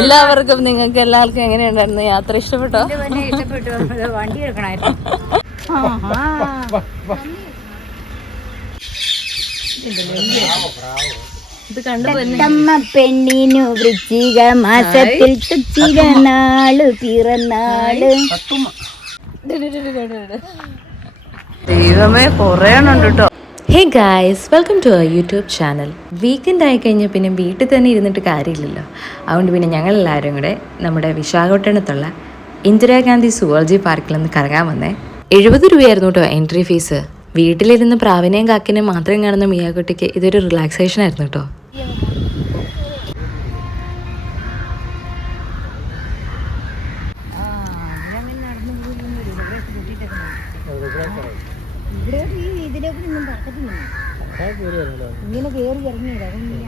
എല്ലാവർക്കും നിങ്ങൾക്ക് എല്ലാവർക്കും എങ്ങനെയുണ്ടായിരുന്നു യാത്ര? ഇഷ്ടപ്പെട്ടോ? ഇഷ്ടപ്പെട്ടു. വണ്ടി എടുക്കണായിരുന്നു. ഇത് കണ്ടു പെണ്ണിനു വൃശ്ചിക മാസത്തിൽ ചിരനാള് പിറന്നാള്. ദൈവമേ കുറേ എണ്ണുണ്ട് കേട്ടോ. Hey guys, welcome to our YouTube channel. Weekend ആയി കഴിഞ്ഞാൽ പിന്നെ വീട്ടിൽ തന്നെ ഇരുന്നിട്ട് കാര്യമില്ലല്ലോ. അതുകൊണ്ട് പിന്നെ ഞങ്ങളെല്ലാവരും കൂടെ നമ്മുടെ വിശാഖപട്ടണത്തുള്ള ഇന്ദിരാഗാന്ധി സുവോളജി പാർക്കിലൊന്ന് കറങ്ങാൻ വന്നേ. 70 രൂപയായിരുന്നു കേട്ടോ എൻട്രി ഫീസ്. വീട്ടിലിരുന്ന് പ്രാവിനെയും കാക്കിനെയും മാത്രം കാണുന്ന മിയാക്കുട്ടിക്ക് ഇതൊരു റിലാക്സേഷൻ ആയിരുന്നു കേട്ടോ. ഇങ്ങനെ കയറി ഇറങ്ങിയില്ല. അങ്ങനെ ഇങ്ങനെ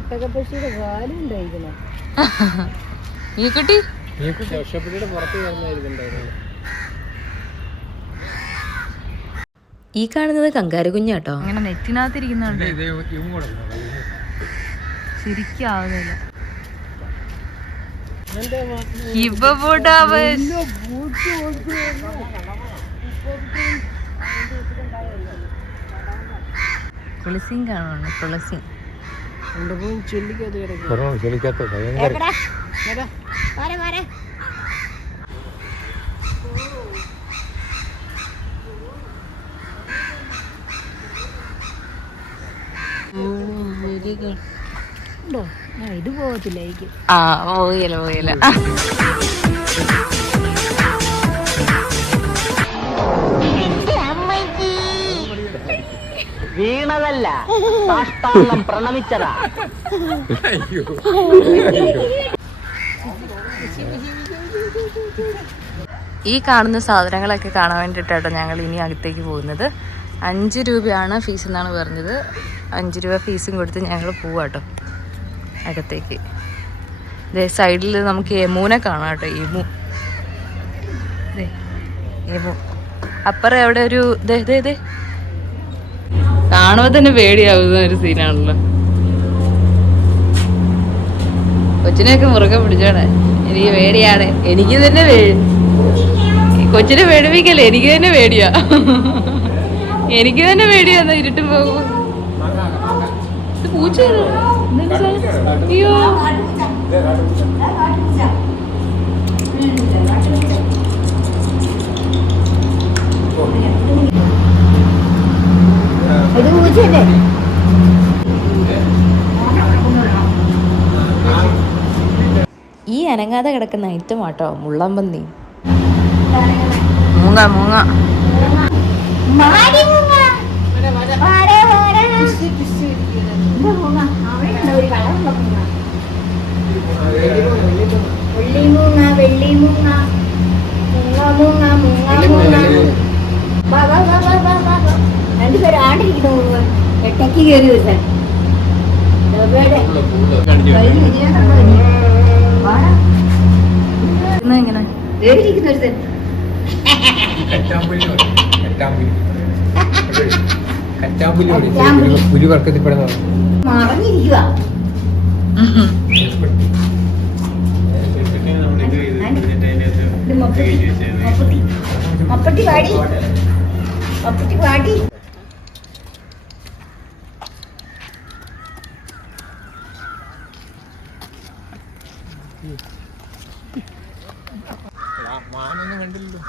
ഒട്ടകപ്പക്ഷിയുടെ കാലും ഉണ്ടായിരിക്കണം. ഈ കാണുന്നത് കങ്കാരു കുഞ്ഞാട്ടോ. അങ്ങനെ നെറ്റിനകത്തിരിക്കുന്നുണ്ട്. ശരിക്കും ആവുന്നില്ല. തുളസിയും കാണുന്നുണ്ട്. തുളസി ഇത് പോകത്തില്ലായിരിക്കും. പോയില്ല വീണതല്ല, പ്രണമിച്ചതാ. ഈ കാണുന്ന സാധനങ്ങളൊക്കെ കാണാൻ വേണ്ടിയിട്ടാട്ടോ ഞങ്ങൾ ഇനി അകത്തേക്ക് പോകുന്നത്. 5 രൂപയാണ് ഫീസ് എന്നാണ് പറഞ്ഞത്. 5 രൂപ ഫീസും കൊടുത്ത് ഞങ്ങൾ പോവാട്ടോ അകത്തേക്ക്. സൈഡിൽ നമുക്ക് യമൂനെ കാണാം കേട്ടോ. യമു അപ്പുറം എവിടെ ഒരു ഇതേ കാണുമ്പോൾ തന്നെ പേടിയാവുന്ന ഒരു സീനാണല്ലോ. കൊച്ചിനെയൊക്കെ മുറുകെ പിടിച്ചോടെ. എനിക്ക് പേടിയാണ്. എനിക്ക് തന്നെ കൊച്ചിനെ പേടിപ്പിക്കല്ലേ. എനിക്ക് തന്നെ പേടിയാ. എനിക്ക് തന്നെ പേടിയാന്ന് ഇരുട്ട് പോകും. പൂച്ച അയ്യോ ഇത് പൂച്ചയല്ലേ? ഈ അനങ്ങാതെ കിടക്കുന്ന ഐറ്റം ആട്ടോ മുള്ളമ്പന്തി. മൂങ്ങ മൂങ്ങ രണ്ടുപേരും ആണ്ടിരിക്കുന്നു. എട്ടയ്ക്ക് കയറി വരുന്നത് ഇങ്ങനെ മറഞ്ഞിരിക്കുക. മപ്പട്ടി പാടി മപ്പട്ടി പാടി. മാനൊന്നും കണ്ടില്ലല്ലോ.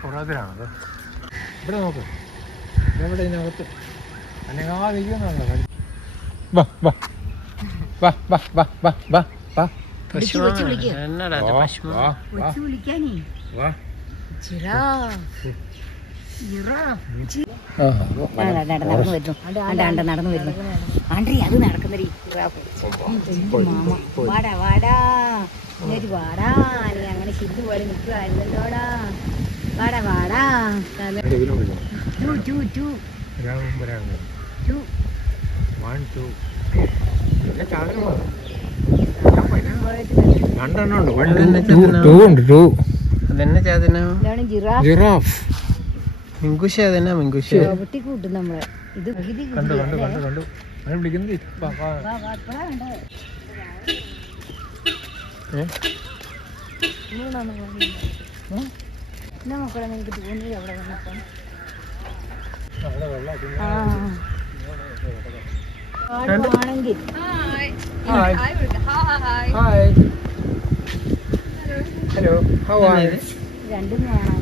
പുറത്തിലാണത്. ഇവിടെ നോക്ക്. ഇവിടെ ഇതിനകത്ത് അനങ്ങാതിരിക്കുന്നുണ്ടോ? നടന്നു വരുന്നു. ആണ്ട്രി അത് നടക്കുന്നടി. വാടാ വാടാ വാടാ. നീ അങ്ങനെ ശില്ല് പോലെ നിൽക്കുവായിരുന്നല്ലോടാ. വാടാ വാടാ. 1 2 പിന്നെ ചതുരമാണ് രണ്ടെണ്ണം ഉണ്ട് 1 2 ഉണ്ട് 2 അതെന്നെ ചേതന ഇതാണ് ജിറാഫ്. ജിറാഫ് മിങ്കുഷ അതെന്നെ മിങ്കുഷ കൂട്ടും നമ്മളെ ഇത് പകുതി കണ്ടു കണ്ടു കണ്ടു കണ്ടു അവനെ വിളിക്കുന്നത് ഇപ്പഴാ വേണ്ടത്. എന്നാ മക്കളെ എനിക്ക് തോന്നിയത് അവിടെ വന്നപ്പം അവിടെ വെള്ളം ആണെങ്കിൽ hi hello how are you രണ്ടും കാണാൻ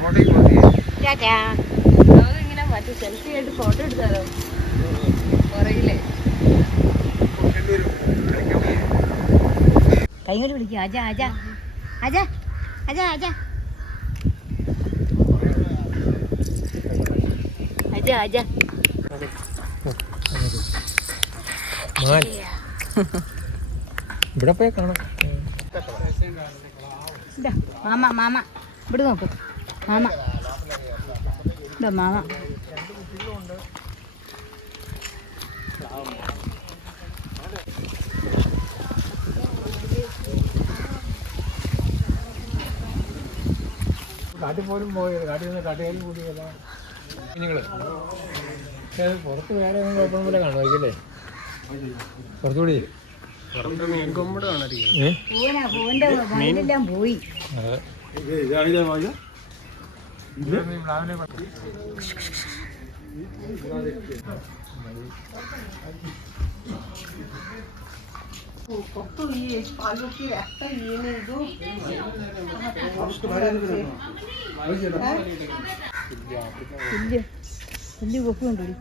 ഫോട്ടോയ്ക്ക് മതി ഇങ്ങനെ മറ്റേ സെൽഫി ആയിട്ട് ഫോട്ടോ എടുത്താലോ പുറകിലേ കൈകൊണ്ട് വിളിക്കുക അജ അജ അജ അജ അജ അജ അജ മാൻ ഇവിടെ പോയി കാണാം ഇതാ മാമ മാമ ഇവിടെ നോക്ക് മാമ ഇതാ മാമ കാട്ടിൽ പോലും പോയത് കാട്ടിൽ നിന്ന് കടയിൽ കൂടിയല്ല നിങ്ങള് പക്ഷേ അത് പുറത്ത് വേറെ കുഴപ്പമൊന്നുമില്ല കാണുമായിരിക്കല്ലേ കുറച്ചുകൂടി പൂവിന്റെ മീനെല്ലാം പോയി വലിയ കൊക്ക് കൊണ്ടുപോയി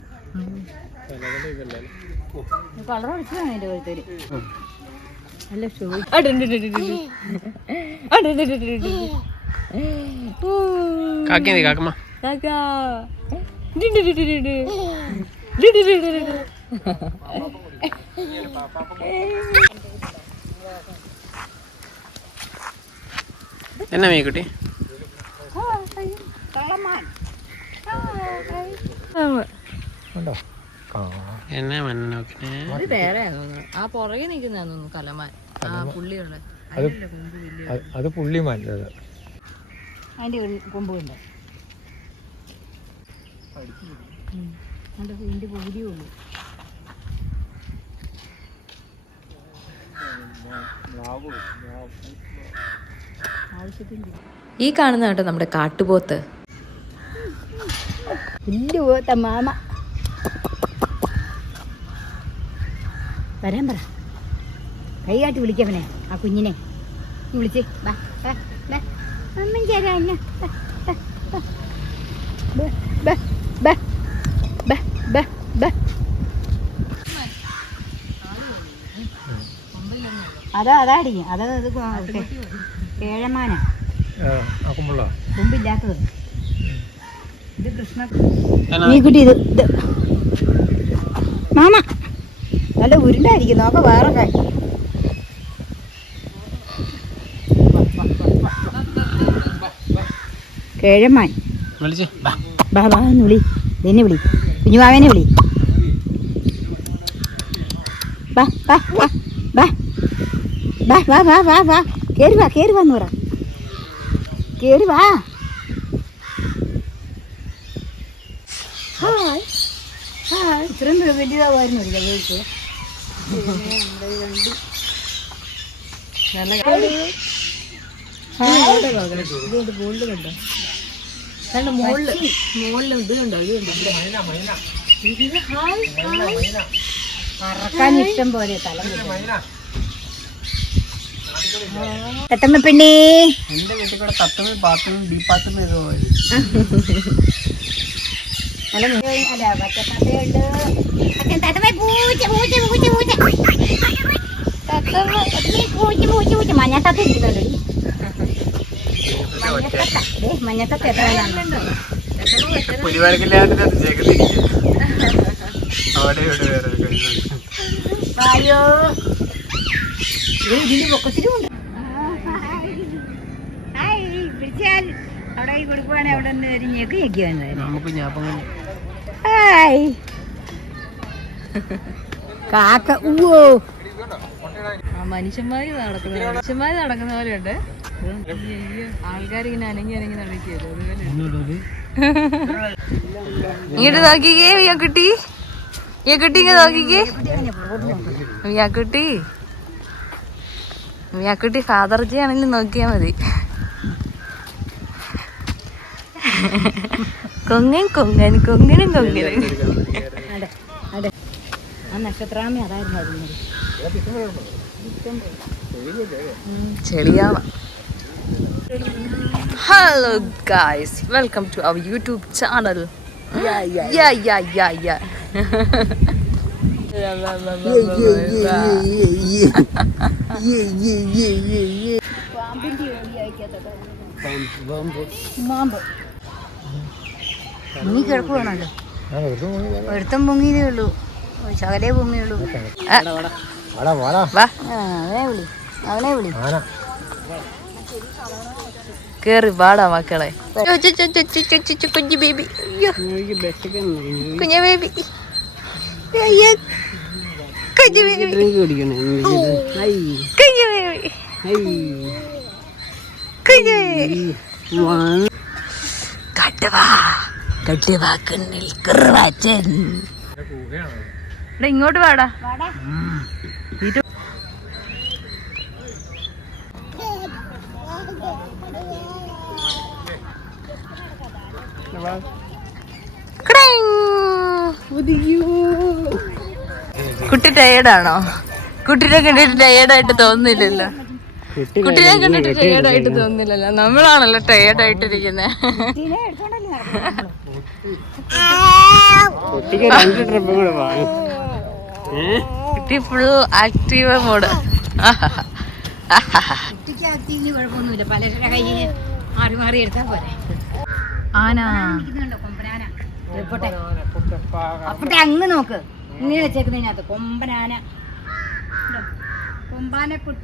കളർ അടിച്ചതാണ് എൻ്റെ പോലത്തേര് നല്ല ഷോ കാക്കിന്തി കാക്കമ്മ എന്നാ മീക്കുട്ടി ഉണ്ടോ എന്നാ മണ്ണോക്കിനെ അത് വേറെ തോന്നുന്നു ആ പുറകെ നിൽക്കുന്നതാന്ന് തോന്നുന്നു കലമാൻ ആ പുള്ളിയുള്ള അത് പുള്ളിമാൻ അത് അതിൻ്റെ കൊമ്പുണ്ട് അതിൻ്റെ ഇതിൻ്റെ പകുതിയേ ഉള്ളൂ ആവശ്യത്തിന് ഈ കാണുന്ന കേട്ടോ നമ്മുടെ കാട്ടുപോത്ത്. വലിയ പോത്ത മാമ വരാൻ പറ കൈ കാട്ടി വിളിക്കവനെ ആ കുഞ്ഞിനെ വിളിച്ചേ ബാ ബാ ബാ അമ്മൻ ചേരാ അന്ന ബാ ബാ ബാ ബാ ബാ അതാടി അതത് കേഴമാനാ ആക്കുമ്പോഴോ കൊമ്പില്ലാത്തത് ഇത് കൃഷ്ണ നീ കുട്ടി ഇത് മാമ നല്ല ഉരുണ്ടായിരിക്കും നോക്ക വേറെ കേഴമാൻ വിളിച്ചേ ബാ ബാ എന്ന് വിളി എന്നെ വിളി കുഞ്ഞുമാവേനെ വിളി ബാ ബാ ബാ ബാ ബാ ബാ ബാ ബാ ബാ കേറി വാന്ന് പറ കേറി വാ ഹായ് ഹായ് ഇത്രയും വലിയതാവായിരുന്നു ഒരു കൈക്ക് മുകളിൽ കണ്ടോ കണ്ടോ മുകളില് ഇത് കണ്ടോ ഇത് കണ്ടോ പറക്കാൻ ഇഷ്ടം പോലെ തലം തത്തമ്മ പെണ്ണേ എന്റെ വീട്ടിൽ കൂടെ തത്തമ്മ പാത്തും ബീപ്പാത്തും അല്ല പച്ചത്തത്തയുണ്ട് തത്തമ്മ പൂച്ച പൂച്ച പൂച്ച പൂച്ച തത്തമ്മ പൂച്ച പൂച്ച പൂച്ച മഞ്ഞത്തത്ത ഇരിക്കുന്നുണ്ട് മഞ്ഞത്തത്ത എത്രയാണോ അയ്യോ ഇതിന്റെ പൊക്കത്തിലും ഉണ്ട് പിടിച്ചാൽ അവിടെ കൊടുക്കുവാണെങ്കിൽ അവിടെ നിന്ന് ഒരു ഞെക്ക് ഞെക്കി വന്നത് നമുക്ക് ഞാപ്പം ഹായ് കാക്ക ഊവോ. മനുഷ്യന്മാര് നടക്കുന്ന പോലെയുണ്ട്. ആൾക്കാരിങ്ങനെ അനങ്ങി നടക്കുകയല്ലോ അതുപോലെ. ഇങ്ങോട്ട് നോക്കിക്കേ മിയാക്കുട്ടി, ഇങ്ങ് നോക്കിക്കേ മിയാക്കുട്ടി ഫാദർജി ആണെങ്കിലും നോക്കിയാ മതി. കൊങ്ങനും ആ നക്ഷത്രാമി അതായിരുന്നു. ചെളിയാവ. Hello guys, welcome to our YouTube channel. മുങ്ങി കിടക്കുവാണല്ലോ. ഒരുത്തം പൊങ്ങിയതേ ഉള്ളൂ, ശകലേ പൊങ്ങിയുള്ളൂ. അവനെ വിളി. കേറി വാടാ മക്കളെ. കുഞ്ഞു ബേബി, കുഞ്ഞു ബേബി, കുഞ്ഞു ബേബി, കുഞ്ഞു ബേബി. ഇങ്ങോട്ട് വാടാ. കുട്ടി ടയേർഡാണോ? കുട്ടിനെ കണ്ടിട്ട് ടയേർഡായിട്ട് തോന്നുന്നില്ലല്ലോ. കുട്ടിനെ കണ്ടിട്ട് ടയേർഡായിട്ട് തോന്നുന്നില്ലല്ലോ. നമ്മളാണല്ലോ ടയേർഡായിട്ടിരിക്കുന്നത്. കുട്ടി ഫുൾ ആക്റ്റീവ് മോഡ്. കുഴപ്പമൊന്നുമില്ല, പലരുടെ കയ്യിൽ മാറി മാറി എടുത്താൽ പോരെ. ആന കൊമ്പനാന അപ്പട്ടെ അങ്ങ് നോക്ക്, ഇങ്ങനെ വെച്ചേക്കുന്നതിനകത്ത് കൊമ്പനാന, കൊമ്പാനക്കുട്ട.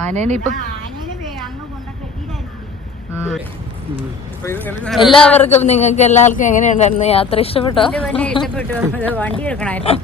ആനേനെ ഇപ്പൊ ആനേനെ അങ്ങ് കൊണ്ട കെട്ടിയിട്ടായിരിക്കും. എല്ലാവർക്കും, നിങ്ങൾക്ക് എല്ലാവർക്കും എങ്ങനെയുണ്ടായിരുന്നു യാത്ര? ഇഷ്ടപ്പെട്ടോ? ഇഷ്ടപ്പെട്ടു. വണ്ടി എടുക്കണമായിരുന്നു.